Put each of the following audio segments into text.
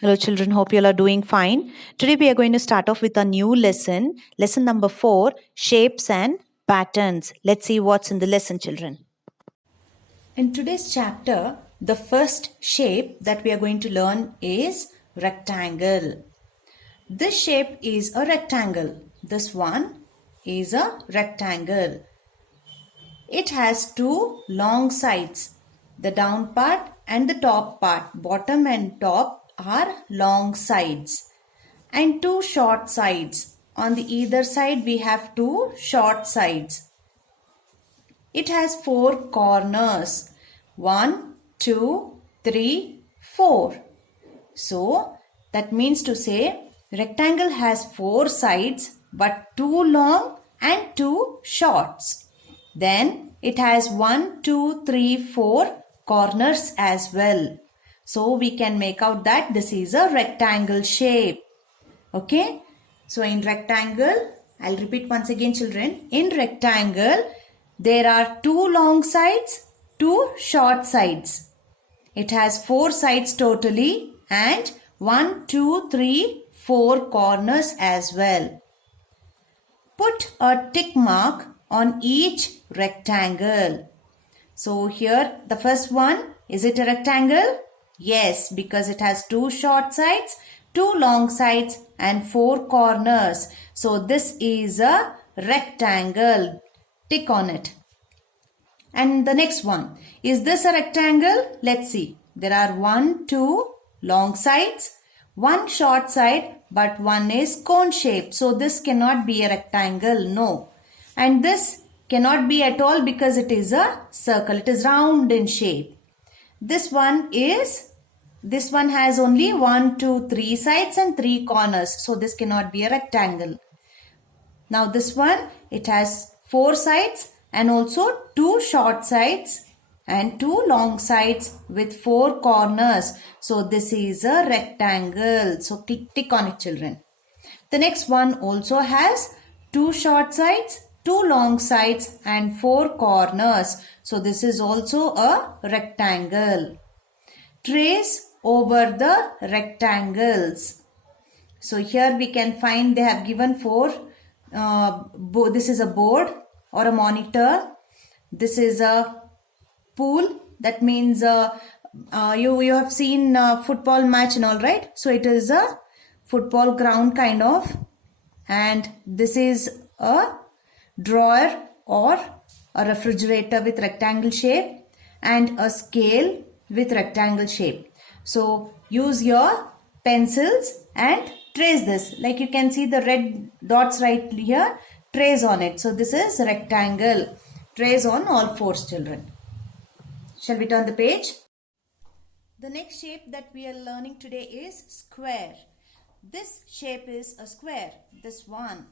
Hello, children. Hope you all are doing fine. Today, we are going to start off with a new lesson. Lesson number 4, Shapes and Patterns. Let's see what's in the lesson, children. In today's chapter, the first shape that we are going to learn is rectangle. This shape is a rectangle. This one is a rectangle. It has two long sides. The down part and the top part, bottom and top, are long sides. And two short sides. On the either side, we have two short sides. It has four corners. 1, 2, 3, 4. So, that means to say, rectangle has four sides but two long and two shorts. Then it has 1, 2, 3, 4 corners as well. So we can make out that this is a rectangle shape. Okay. So in rectangle, I'll repeat once again, children. In rectangle, there are two long sides, two short sides. It has four sides totally and 1, 2, 3, 4 corners as well. Put a tick mark on each rectangle. So here the first one, is it a rectangle? Yes, because it has two short sides, two long sides and four corners. So this is a rectangle. Tick on it. And the next one, is this a rectangle? Let's see. There are 1, 2 long sides, one short side, but one is cone shaped. So this cannot be a rectangle, no. And this cannot be at all because it is a circle. It is round in shape. This one has only 1, 2, 3 sides and 3 corners. So this cannot be a rectangle. Now this one, it has 4 sides and also 2 short sides and 2 long sides with 4 corners. So this is a rectangle. So tick on it, children. The next one also has 2 short sides, 2 long sides and 4 corners. So this is also a rectangle. Trace over the rectangles. So here we can find they have given 4. This is a board or a monitor. This is a pool. That means you have seen football match and all, right? So it is a football ground kind of. And this is a drawer or a refrigerator with rectangle shape and a scale with rectangle shape. So use your pencils and trace this. Like you can see the red dots right here. Trace on it. So this is rectangle. Trace on all 4, children. Shall we turn the page? The next shape that we are learning today is square. This shape is a square. This one.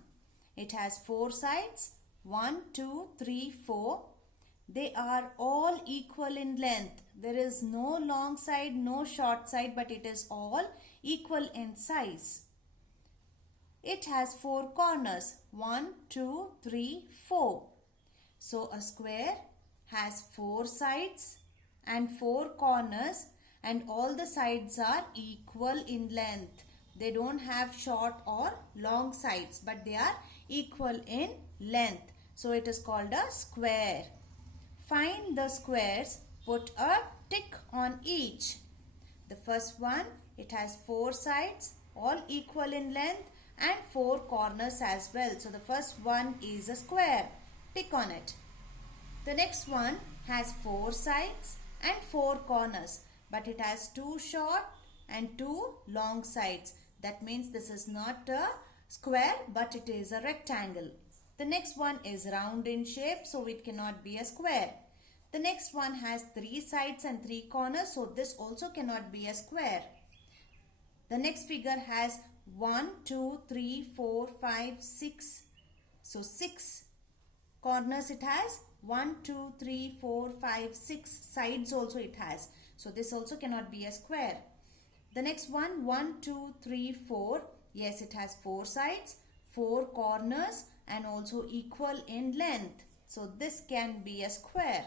It has 4 sides. 1, 2, 3, 4. They are all equal in length. There is no long side, no short side, but it is all equal in size. It has 4 corners. 1, 2, 3, 4. So a square has 4 sides and 4 corners and all the sides are equal in length. They don't have short or long sides, but they are equal in length. So it is called a square. Find the squares, put a tick on each. The first one, it has 4 sides, all equal in length and 4 corners as well. So the first one is a square. Tick on it. The next one has 4 sides and 4 corners, but it has 2 short and 2 long sides. That means this is not a square, but it is a rectangle. The next one is round in shape, so it cannot be a square. The next one has 3 sides and 3 corners, so this also cannot be a square. The next figure has 1, 2, 3, 4, 5, 6. So 6 corners it has. 1, 2, 3, 4, 5, 6 sides also it has. So this also cannot be a square. The next one, 1, 2, 3, 4. Yes, it has 4 sides, 4 corners and also equal in length. So this can be a square.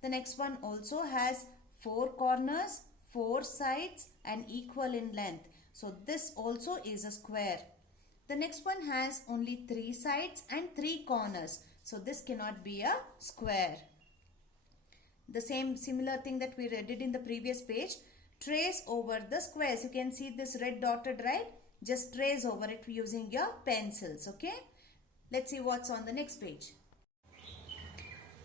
The next one also has 4 corners, 4 sides and equal in length. So this also is a square. The next one has only 3 sides and 3 corners. So this cannot be a square. The similar thing that we did in the previous page. Trace over the squares. You can see this red dotted, right? Just trace over it using your pencils. Okay. Let's see what's on the next page.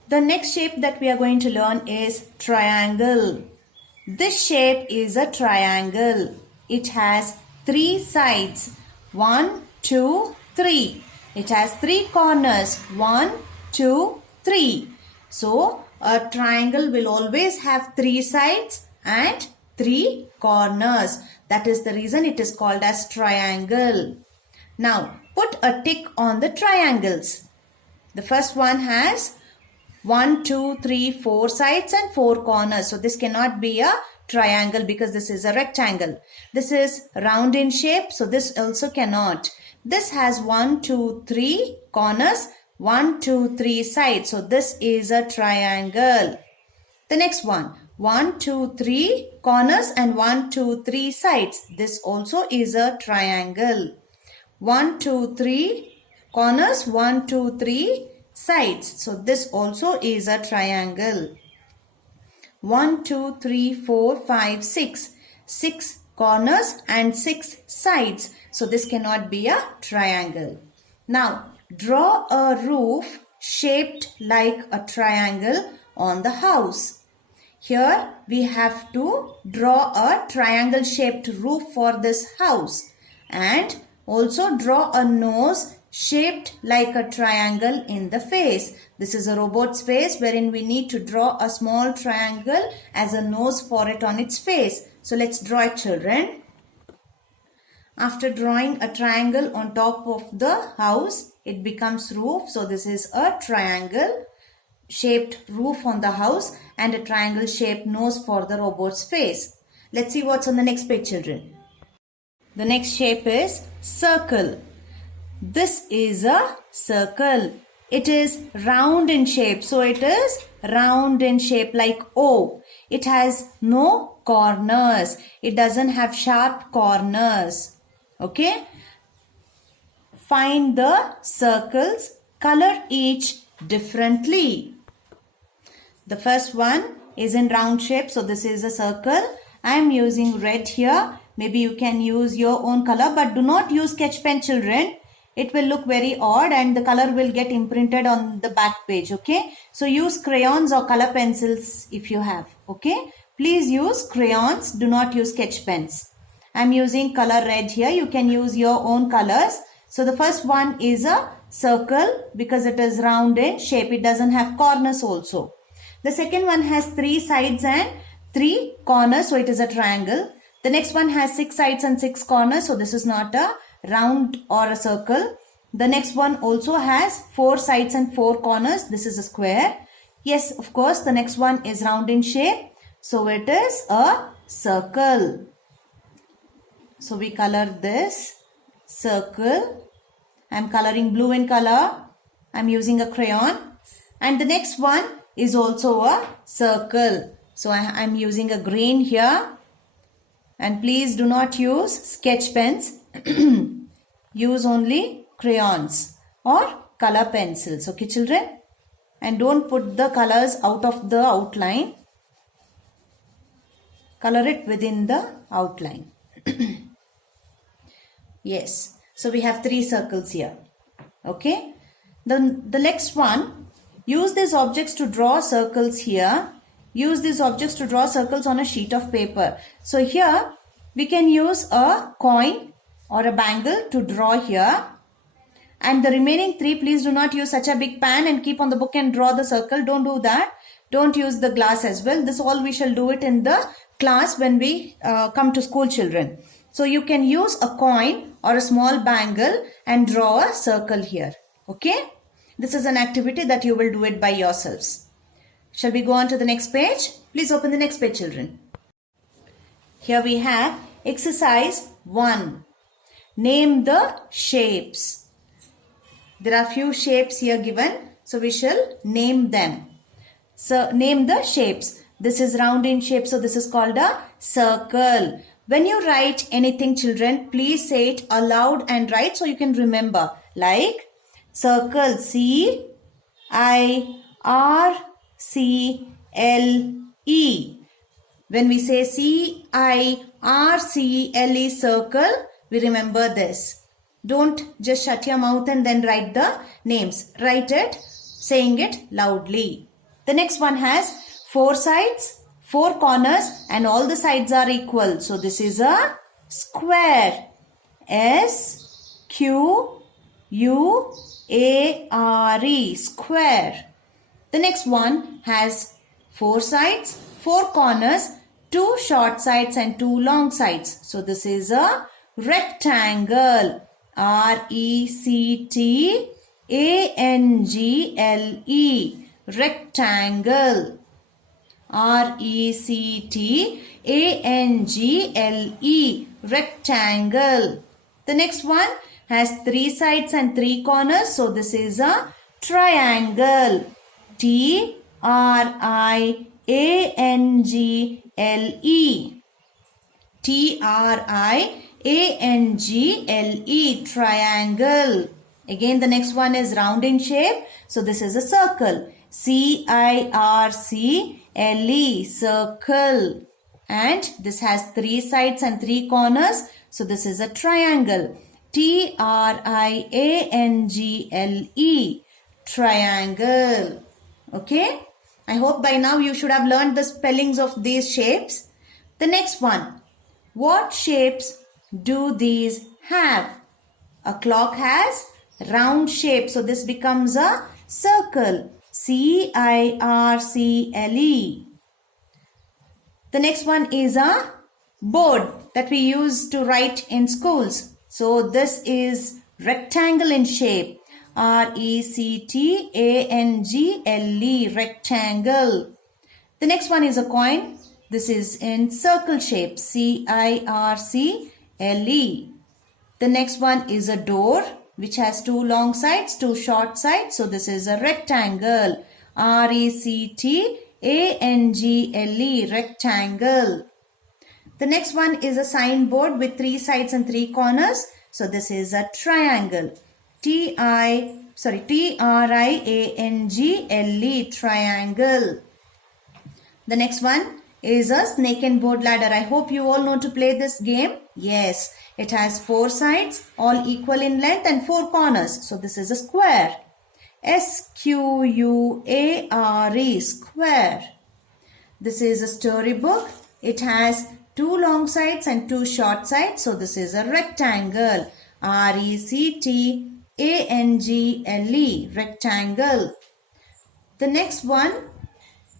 The next shape that we are going to learn is triangle. This shape is a triangle. It has 3 sides. 1, 2, 3. It has 3 corners. 1, 2, 3. So, a triangle will always have 3 sides and 3 corners. That is the reason it is called as triangle. Now, put a tick on the triangles. The first one has 1, 2, 3, 4 sides and 4 corners. So this cannot be a triangle because this is a rectangle. This is round in shape. So this also cannot. This has 1, 2, 3 corners. 1, 2, 3 sides. So this is a triangle. The next one. 1, 2, 3 corners and 1, 2, 3 sides. This also is a triangle. 1, 2, 3 corners. 1, 2, 3 sides. So this also is a triangle. 1, 2, 3, 4, 5, 6. 6 corners and 6 sides. So this cannot be a triangle. Now draw a roof shaped like a triangle on the house. Here we have to draw a triangle shaped roof for this house and also draw a nose shaped like a triangle in the face. This is a robot's face wherein we need to draw a small triangle as a nose for it on its face. So let's draw it, children. After drawing a triangle on top of the house, it becomes roof. So this is a triangle shaped roof on the house and a triangle shaped nose for the robot's face. Let's see what's on the next page, children. The next shape is circle. This is a circle. It is round in shape. So it is round in shape like O. It has no corners. It doesn't have sharp corners. Okay. Find the circles. Color each differently. The first one is in round shape. So this is a circle. I am using red here. Maybe you can use your own color, but do not use sketch pen, children. It will look very odd and the color will get imprinted on the back page. Okay. So use crayons or color pencils if you have. Okay. Please use crayons. Do not use sketch pens. I am using color red here. You can use your own colors. So the first one is a circle because it is round in shape. It doesn't have corners also. The second one has 3 sides and 3 corners. So it is a triangle. The next one has 6 sides and 6 corners. So this is not a round or a circle. The next one also has 4 sides and 4 corners. This is a square. Yes, of course, the next one is round in shape. So it is a circle. So we color this circle. I am coloring blue in color. I am using a crayon. And the next one is also a circle. So I am using a green here. And please do not use sketch pens. Use only crayons or color pencils. Okay, children? And don't put the colors out of the outline. Color it within the outline. Yes. So we have 3 circles here. Okay. The next one, use these objects to draw circles here. Use these objects to draw circles on a sheet of paper. So here we can use a coin or a bangle to draw here. And the remaining 3, please do not use such a big pan and keep on the book and draw the circle. Don't do that. Don't use the glass as well. This all we shall do it in the class when we come to school, children. So you can use a coin or a small bangle and draw a circle here. Okay. This is an activity that you will do it by yourselves. Shall we go on to the next page? Please open the next page, children. Here we have exercise 1. Name the shapes. There are few shapes here given. So we shall name them. So name the shapes. This is round in shape. So this is called a circle. When you write anything, children, please say it aloud and write so you can remember. Like circle, C-I-R-C-L-E. When we say C-I-R-C-L-E, circle, we remember this. Don't just shut your mouth and then write the names. Write it, saying it loudly. The next one has 4 sides, 4 corners, and all the sides are equal. So this is a square. S-Q-U-A-R-E, square. The next one has 4 sides, 4 corners, 2 short sides and 2 long sides. So this is a rectangle. R-E-C-T-A-N-G-L-E, rectangle. R-E-C-T-A-N-G-L-E, rectangle. The next one has 3 sides and 3 corners. So this is a triangle. T-R-I-A-N-G-L-E. T-R-I-A-N-G-L-E, triangle. Again, the next one is round in shape. So this is a circle. C-I-R-C-L-E, circle. And this has 3 sides and 3 corners. So this is a triangle. T-R-I-A-N-G-L-E, triangle. Okay? I hope by now you should have learned the spellings of these shapes. The next one. What shapes do these have? A clock has round shape. So this becomes a circle. C-I-R-C-L-E. The next one is a board that we use to write in schools. So this is rectangle in shape. R-E-C-T-A-N-G-L-E, rectangle. The next one is a coin. This is in circle shape. C-I-R-C-L-E. The next one is a door which has 2 long sides, 2 short sides. So this is a rectangle. R-E-C-T-A-N-G-L-E, rectangle. The next one is a signboard with 3 sides and 3 corners. So this is a triangle. T-R-I-A-N-G-L-E, triangle. The next one is a snake and board ladder. I hope you all know to play this game. Yes, it has 4 sides, all equal in length, and 4 corners. So this is a square. S-Q-U-A-R-E, square. This is a storybook. It has 2 long sides and 2 short sides. So this is a rectangle. R-E-C-T-A-N-G-L-E, rectangle. The next one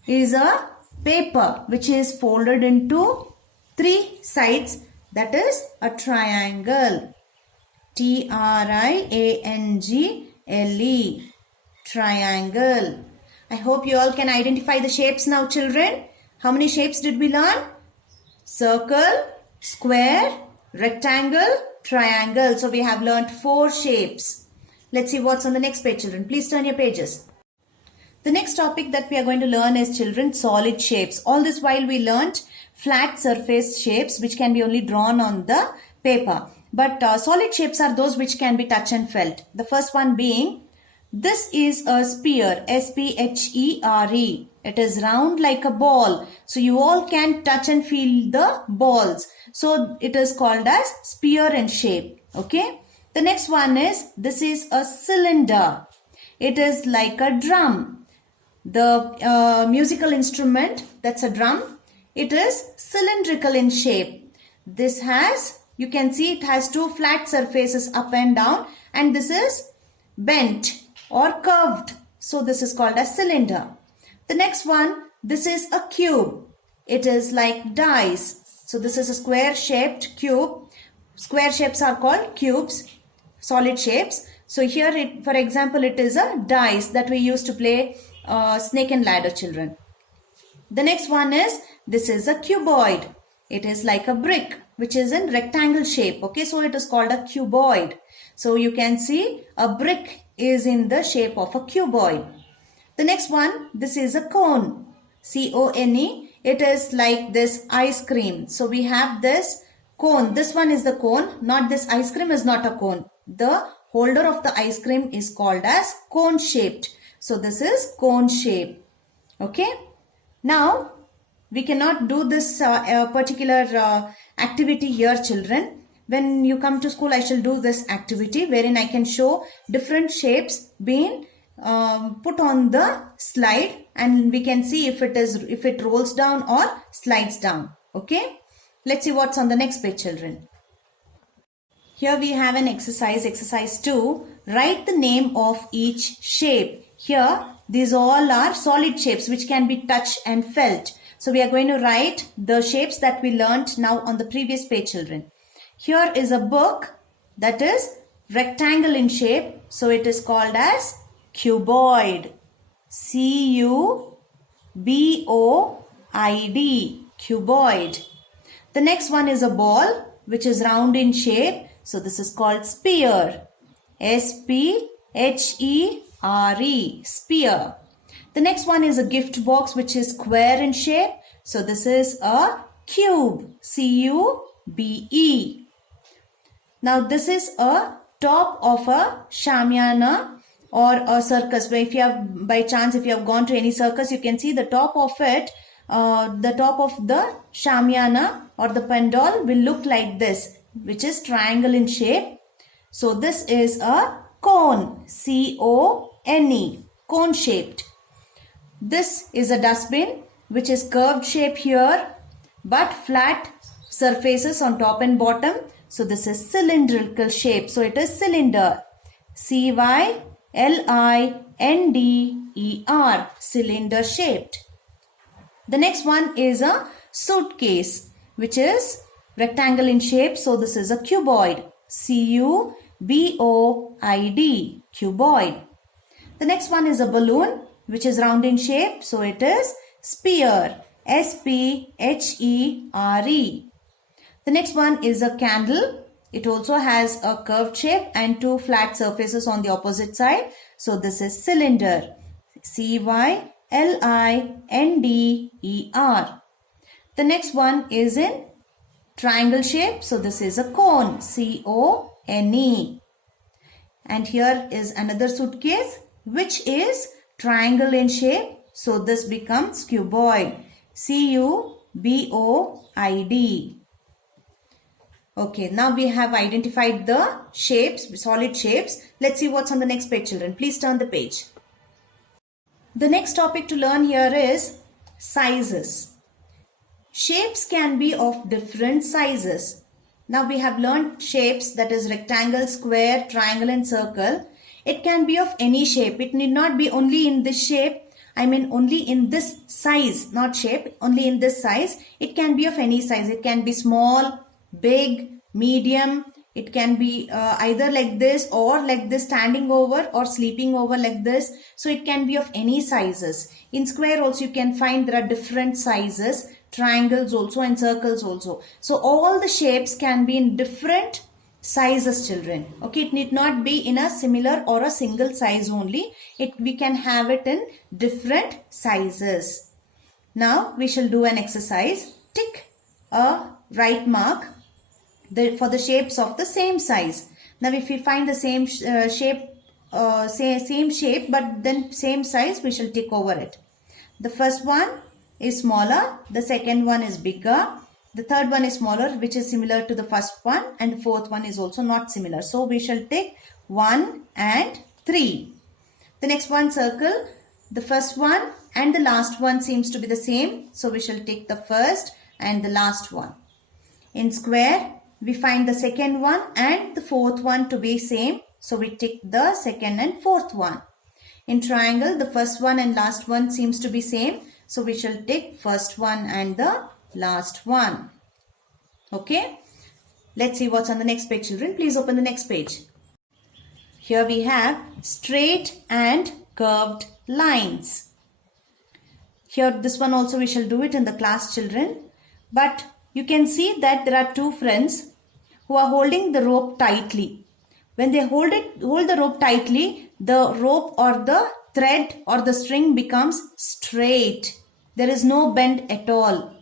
is a paper which is folded into 3 sides. That is a triangle. T-R-I-A-N-G-L-E, triangle. I hope you all can identify the shapes now, children. How many shapes did we learn? Circle, square, rectangle, triangle. So we have learned 4 shapes. Let's see what's on the next page, children. Please turn your pages. The next topic that we are going to learn is, children, solid shapes. All this while we learnt flat surface shapes which can be only drawn on the paper. But solid shapes are those which can be touched and felt. The first one being, this is a sphere, S-P-H-E-R-E. It is round like a ball. So you all can touch and feel the balls. So it is called as sphere in shape. Okay. The next one is, this is a cylinder. It is like a drum. The musical instrument, that's a drum. It is cylindrical in shape. This has, you can see it has 2 flat surfaces up and down, and this is bent or curved. So this is called a cylinder. The next one, this is a cube. It is like dice. So this is a square shaped cube. Square shapes are called cubes, solid shapes. So here, for example, it is a dice that we use to play snake and ladder, children. The next one is, this is a cuboid. It is like a brick which is in rectangle shape. Okay, so it is called a cuboid. So you can see a brick is in the shape of a cuboid. The next one, this is a cone. C-O-N-E. it is like this ice cream. So we have this cone. This one is the cone, not this ice cream is not a cone. The holder of the ice cream is called as cone shaped. So this is cone shape. Okay. Now we cannot do this particular activity here, children. When you come to school, I shall do this activity wherein I can show different shapes being put on the slide, and we can see if it rolls down or slides down. Okay. Let's see what's on the next page, children. Here we have an exercise 2. Write the name of each shape. Here, these all are solid shapes which can be touched and felt. So we are going to write the shapes that we learnt now on the previous page, children. Here is a book that is rectangle in shape. So it is called as cuboid. C-U-B-O-I-D. Cuboid. The next one is a ball which is round in shape. So this is called sphere. S-P-H-E-R-E. Sphere. The next one is a gift box which is square in shape. So this is a cube. C-U-B-E. Now this is a top of a shamiana or a circus. If you have, by chance, if you have gone to any circus, you can see the top of it. The top of the shamiana or the pandal will look like this, which is triangle in shape. So this is a cone. C-O-N-E. Cone shaped. This is a dustbin which is curved shape here but flat surfaces on top and bottom. So this is cylindrical shape. So it is cylinder. C-Y-L-I-N-D-E-R. Cylinder shaped. The next one is a suitcase which is rectangle in shape. So this is a cuboid. C-U-B-O-I-D. Cuboid. The next one is a balloon which is round in shape. So it is sphere. S-P-H-E-R-E. The next one is a candle. It also has a curved shape and two flat surfaces on the opposite side. So this is cylinder. C-Y-L-I-N-D-E-R. The next one is in triangle shape. So this is a cone. C-O-N-E. And here is another suitcase which is triangle in shape. So this becomes cuboid. C-U-B-O-I-D. Okay, now we have identified the shapes, solid shapes. Let's see what's on the next page, children. Please turn the page. The next topic to learn here is sizes. Shapes can be of different sizes. Now we have learned shapes, that is rectangle, square, triangle and circle. It can be of any shape. It need not be only in this shape. I mean only in this size, not shape, only in this size. It can be of any size. It can be small, big, medium. It can be either like this or like this, standing over or sleeping over like this. So it can be of any sizes. In square also you can find there are different sizes, triangles also and circles also. So all the shapes can be in different sizes, children. Okay, it need not be in a similar or a single size only. We can have it in different sizes. Now we shall do an exercise. Tick a right mark for the shapes of the same size. Now if we find the same shape, same shape but then same size, we shall tick over it. The first one is smaller, the second one is bigger, the third one is smaller, which is similar to the first one, and the fourth one is also not similar. So we shall tick 1 and 3. The next one, circle. The first one and the last one seems to be the same. So we shall tick the first and the last one. In square, we find the second one and the fourth one to be same. So we tick the second and fourth one. In triangle, the first one and last one seems to be same. So we shall tick first one and the last one. Okay. Let's see what's on the next page, children. Please open the next page. Here we have straight and curved lines. Here, this one also we shall do it in the class, children. But you can see that there are two friends who are holding the rope tightly. When they hold the rope tightly, the rope or the thread or the string becomes straight. There is no bend at all.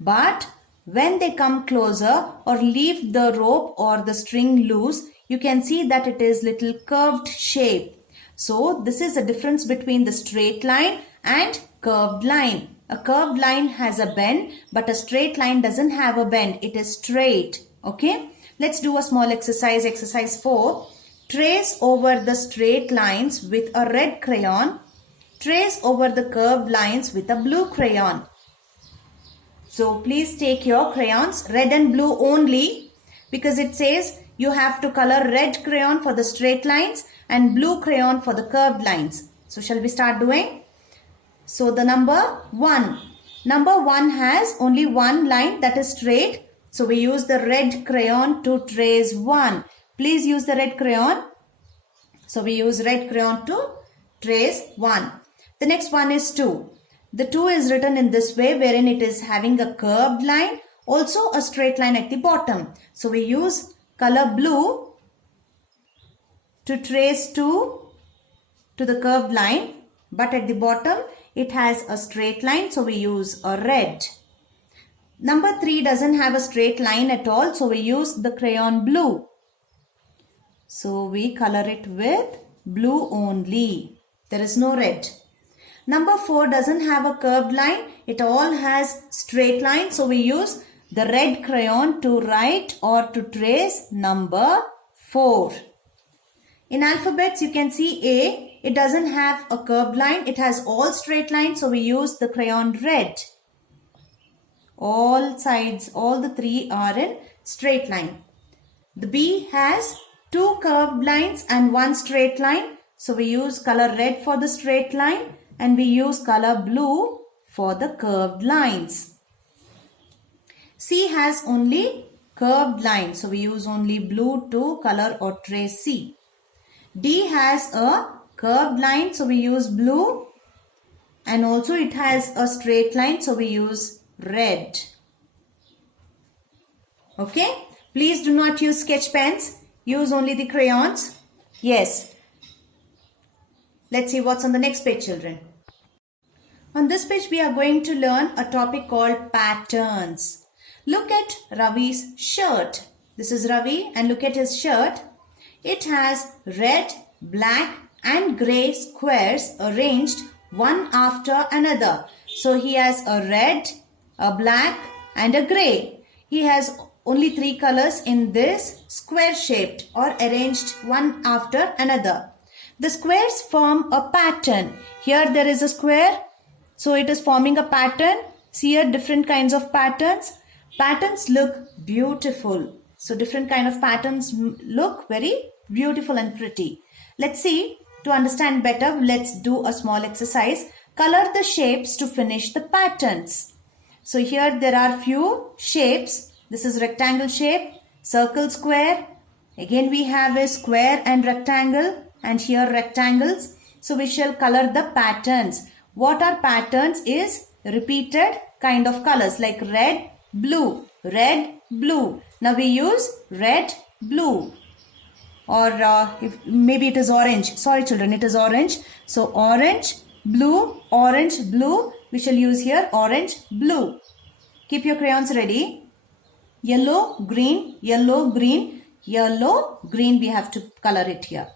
But when they come closer or leave the rope or the string loose, you can see that it is little curved shape. So this is the difference between the straight line and curved line. A curved line has a bend, but a straight line doesn't have a bend. It is straight. Okay. Let's do a small exercise. Exercise 4. Trace over the straight lines with a red crayon. Trace over the curved lines with a blue crayon. So please take your crayons, red and blue only, because it says you have to color red crayon for the straight lines and blue crayon for the curved lines. So shall we start doing? So the number 1. Number 1 has only one line, that is straight. So we use the red crayon to trace 1. Please use the red crayon. So we use red crayon to trace 1. The next one is 2. The 2 is written in this way, wherein it is having a curved line, also a straight line at the bottom. So we use color blue to trace 2 to the curved line, but at the bottom it has a straight line, so we use a red. Number 3 doesn't have a straight line at all, so we use the crayon blue. So we color it with blue only. There is no red. Number 4 doesn't have a curved line. It all has straight line. So we use the red crayon to write or to trace number 4. In alphabets, you can see A. It doesn't have a curved line. It has all straight lines. So we use the crayon red. All sides, all the 3 are in straight line. The B has 2 curved lines and 1 straight line. So we use color red for the straight line. And we use color blue for the curved lines. C has only curved lines. So we use only blue to color or trace C. D has a curved line. So we use blue. And also it has a straight line. So we use red. Okay. Please do not use sketch pens. Use only the crayons. Yes. Let's see what's on the next page, children. On this page, we are going to learn a topic called patterns. Look at Ravi's shirt. This is Ravi, and look at his shirt. It has red, black and grey squares arranged one after another. So he has a red, a black and a grey. He has only 3 colors in this square shaped or arranged one after another. The squares form a pattern. Here there is a square. So it is forming a pattern. See here different kinds of patterns. Patterns look beautiful. So different kind of patterns look very beautiful and pretty. Let's see. To understand better, let's do a small exercise. Color the shapes to finish the patterns. So here there are few shapes. This is rectangle shape, circle, square. Again we have a square and rectangle, and here rectangles. So we shall color the patterns. What are patterns is repeated kind of colors like red, blue, red, blue. Now we use red, blue, or if maybe it is orange. Sorry children, it is orange. So orange, blue, orange, blue. We shall use here orange, blue. Keep your crayons ready. Yellow, green, yellow, green, yellow, green. We have to color it here.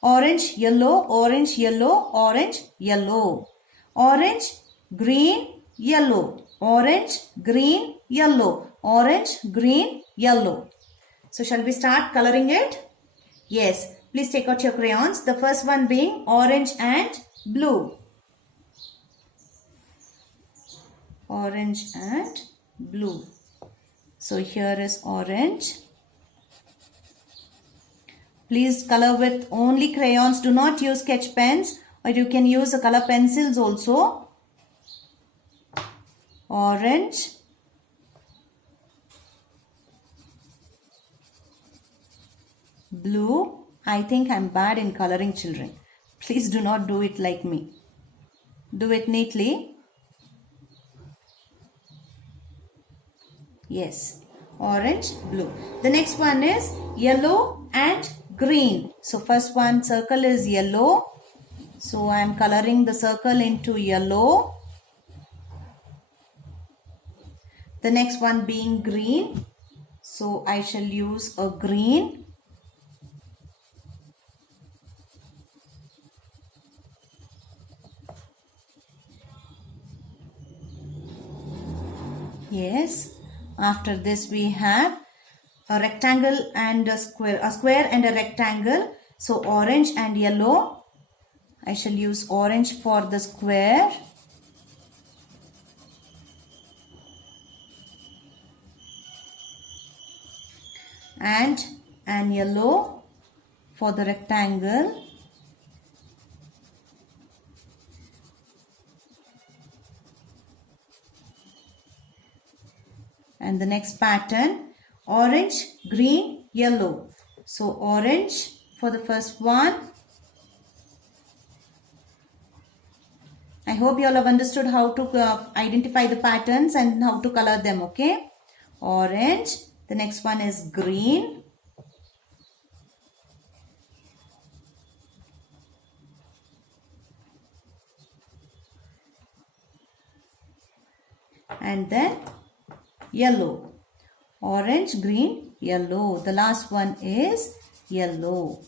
Orange, yellow, orange, yellow, orange, yellow. Orange, green, yellow. Orange, green, yellow. Orange, green, yellow. So shall we start coloring it? Yes. Please take out your crayons. The first one being orange and blue. Orange and blue. So here is orange. Please color with only crayons. Do not use sketch pens. Or you can use the color pencils also. Orange, blue. I think I'm bad in coloring, children. Please do not do it like me. Do it neatly. Yes, orange, blue. The next one is yellow and green. So first one circle is yellow. So I am coloring the circle into yellow. The next one being green. So I shall use a green. Yes. After this we have a rectangle and a square and a rectangle. So orange and yellow. I shall use orange for the square. And yellow for the rectangle. And the next pattern, orange, green, yellow. So orange for the first one. I hope you all have understood how to identify the patterns and how to color them, okay? Orange. The next one is green. And then yellow. Orange, green, yellow. The last one is yellow.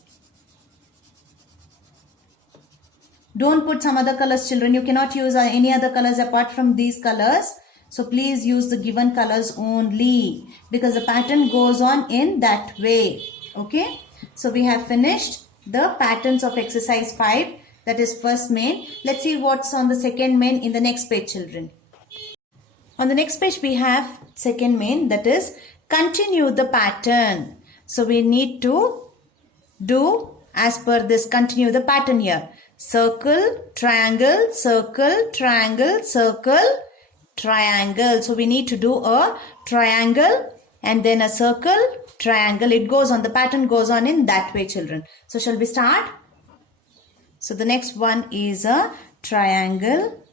Don't put some other colors, children. You cannot use any other colors apart from these colors. So please use the given colors only, because the pattern goes on in that way. Okay. So we have finished the patterns of exercise 5. That is first main. Let's see what's on the second main in the next page, children. On the next page we have second main, that is continue the pattern. So we need to do as per this, continue the pattern here. Circle, triangle, circle, triangle, circle, triangle. So we need to do a triangle and then a circle, triangle. It goes on, the pattern goes on in that way, children. So shall we start? So the next one is a triangle.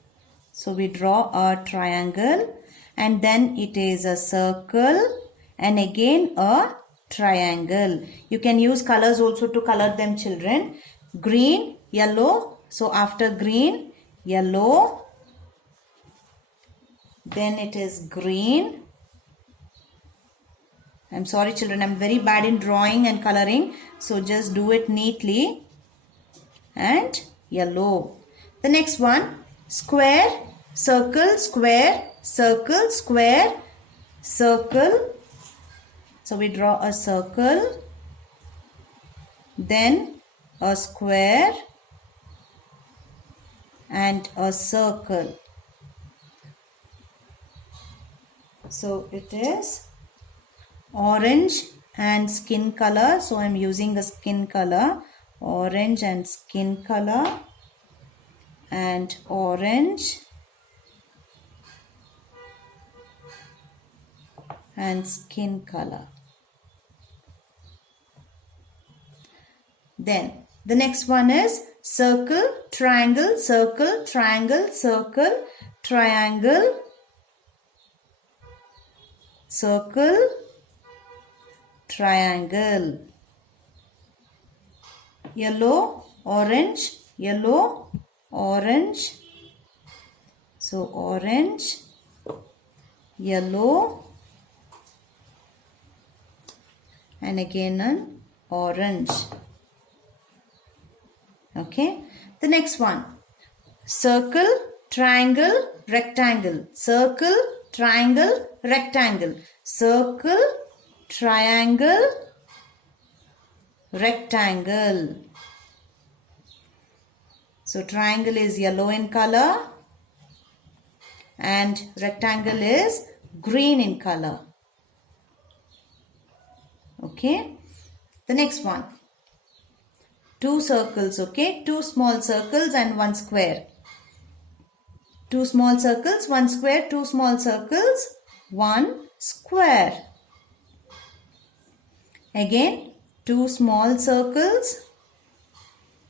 So we draw a triangle and then it is a circle and again a triangle. You can use colors also to color them, children. Green, yellow. So after green, yellow. Then it is green. I'm sorry, children. I'm very bad in drawing and coloring. So just do it neatly. And yellow. The next one, square, circle, square, circle, square, circle. So we draw a circle, then a square and a circle. So it is orange and skin color. So I'm using a skin color, orange and skin color, and orange and skin color. Then the next one is circle, triangle, circle, triangle, circle, triangle, circle, triangle. Yellow, orange, yellow, orange. So orange, yellow, and again an orange. Okay. The next one, circle, triangle, rectangle, circle, triangle, rectangle, circle, triangle, rectangle. So triangle is yellow in color and rectangle is green in color. Okay. The next one, two circles, okay, two small circles and one square. Two small circles, one square, two small circles, one square. Again, two small circles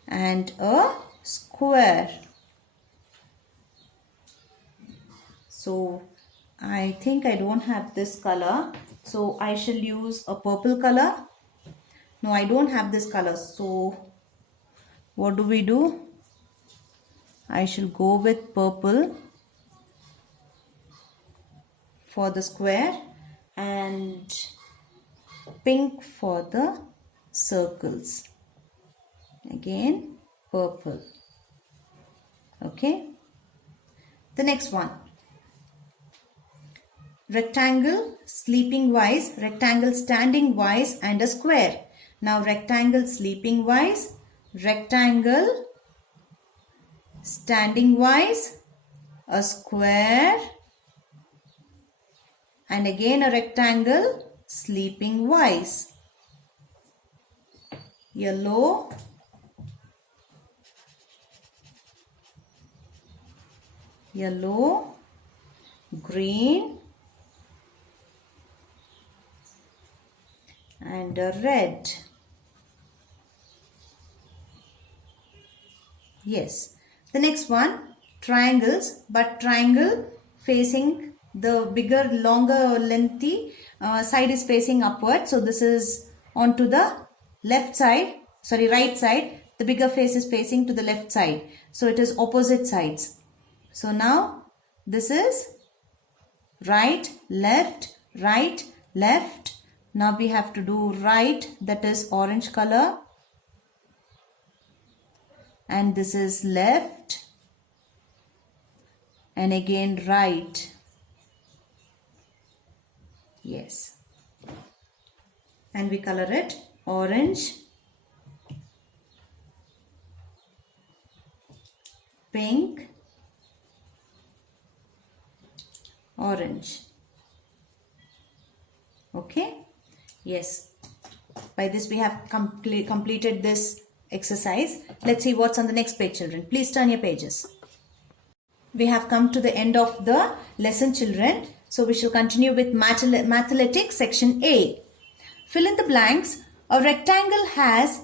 and a square. So I think I don't have this color, so I shall use a purple color. No, I don't have this color, so what do? I shall go with purple for the square and pink for the circles. Again purple. Okay. The next one. Rectangle sleeping wise, rectangle standing wise and a square. Now rectangle sleeping wise, rectangle standing wise, a square and again a rectangle sleeping wise. Yellow, yellow, green and a red. Yes. The next one, triangles, but triangle facing the bigger, longer, lengthy side is facing upward. So this is onto the left side, sorry, right side. The bigger face is facing to the left side. So it is opposite sides. So now this is right, left, right, left. Now we have to do right, that is orange color. And this is left and again right. Yes. And we color it orange, pink, orange. Okay. Yes. By this we have completed this exercise. Let's see what's on the next page, children. Please turn your pages. We have come to the end of the lesson, children. So we shall continue with Mathematics section A. Fill in the blanks. A rectangle has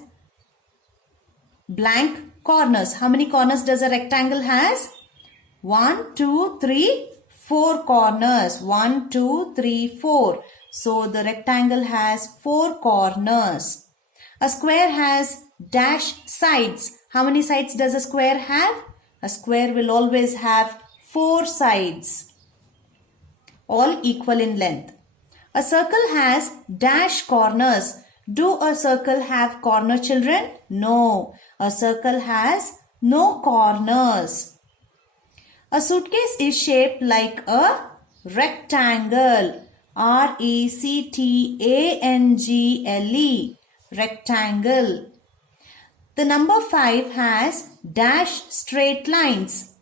blank corners. How many corners does a rectangle has? 1, 2, 3, 4 corners. 1, 2, 3, 4. So the rectangle has 4 corners. A square has dash sides. How many sides does a square have? A square will always have 4 sides, all equal in length. A circle has dash corners. Do a circle have corner, children? No. A circle has no corners. A suitcase is shaped like a rectangle. R-E-C-T-A-N-G-L-E. Rectangle. The number 5 has dash straight lines.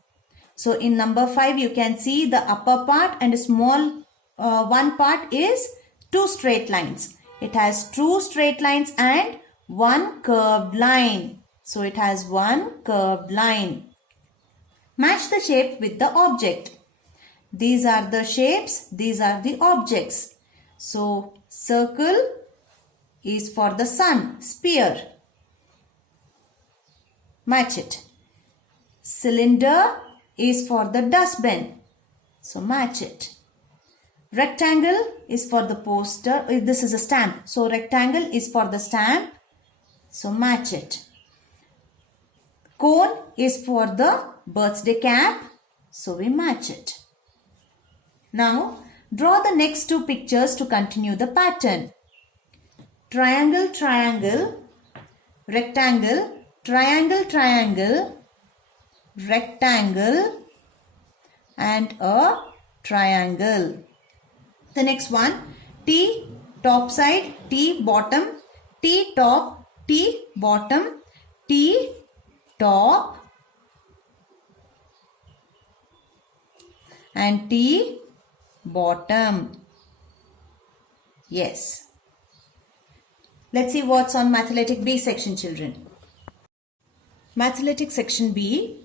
So in number 5 you can see the upper part and a small one part is 2 straight lines. It has 2 straight lines and 1 curved line. So it has 1 curved line. Match the shape with the object. These are the shapes, these are the objects. So circle is for the sun, sphere. Match it. Cylinder is for the dustbin. So match it. Rectangle is for the poster. This is a stamp. So rectangle is for the stamp. So match it. Cone is for the birthday cap. So we match it. Now draw the next 2 pictures to continue the pattern. Triangle, triangle, rectangle, triangle, triangle, rectangle and a triangle. The next one, T top side, T bottom, T top, T bottom, T top and T bottom. Yes. Let's see what's on Mathematics B section, children. Mathematics section B.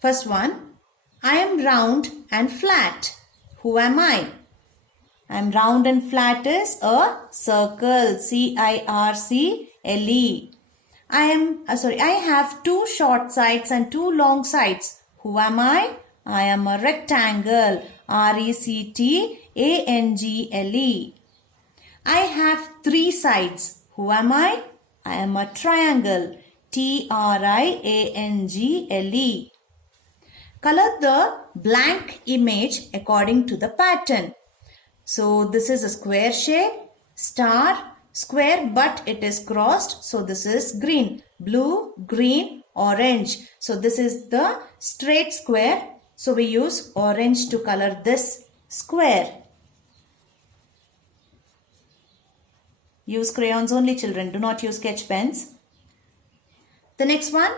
First one. I am round and flat. Who am I? I am round and flat is a circle. C-I-R-C-L-E. I have 2 short sides and 2 long sides. Who am I? I am a rectangle. R-E-C-T-A-N-G-L-E. I have 3 sides. Who am I? I am a triangle. T-R-I-A-N-G-L-E. Color the blank image according to the pattern. So this is a square shape, star, square, but it is crossed. So this is green, blue, green, orange. So this is the straight square. So we use orange to color this square. Use crayons only, children. Do not use sketch pens. The next one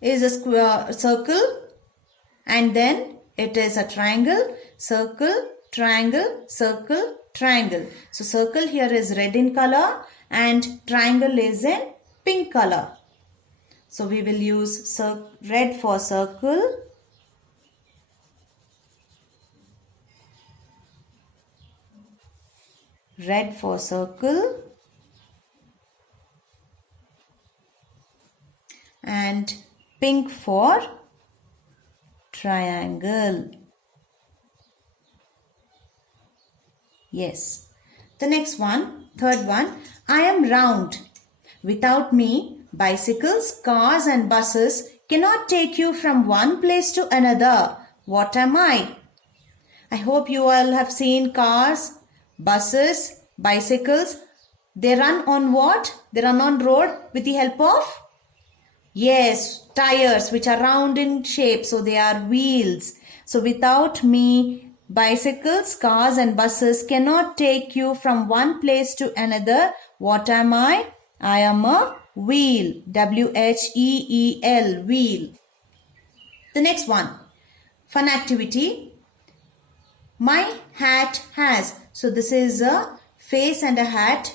is a square circle, and then it is a triangle, circle, triangle, circle, triangle. So circle here is red in color and triangle is in pink color. So we will use red for circle, red for circle, and pink for triangle. Yes. The next one, third one, I am round. Without me, bicycles, cars and buses cannot take you from one place to another. What am I? I hope you all have seen cars, buses, bicycles. They run on what? They run on road with the help of? Yes, tires which are round in shape. So they are wheels. So without me, bicycles, cars and buses cannot take you from one place to another. What am I? I am a wheel. W-H-E-E-L, wheel. The next one, fun activity. My hat has. So this is a face and a hat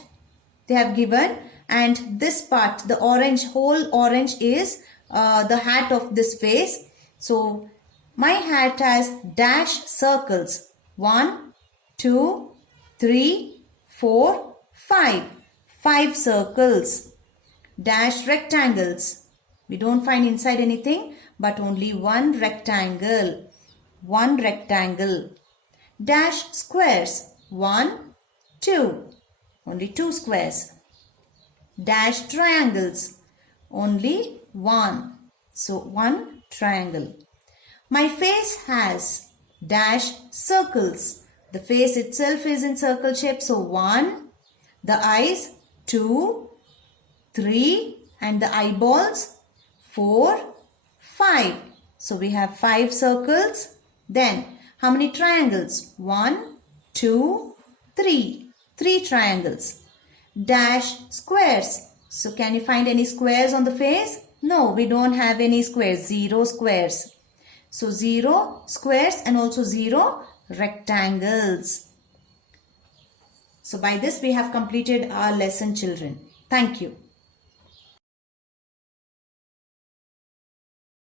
they have given. And this part, the orange, whole orange is the hat of this face. So my hat has dash circles. 1, 2, 3, 4, 5. 5 circles. Dash rectangles. We don't find inside anything, but only one rectangle. One rectangle. Dash squares. 1, 2. Only 2 squares. Dash triangles. Only 1. So 1 triangle. My face has dash circles. The face itself is in circle shape. So 1. The eyes 2, 3 and the eyeballs 4, 5. So we have 5 circles. Then how many triangles? 1, 2, 3. 3 triangles. Dash squares. So can you find any squares on the face? No, we don't have any squares. 0 squares. So 0 squares and also 0 rectangles. So by this we have completed our lesson, children. Thank you.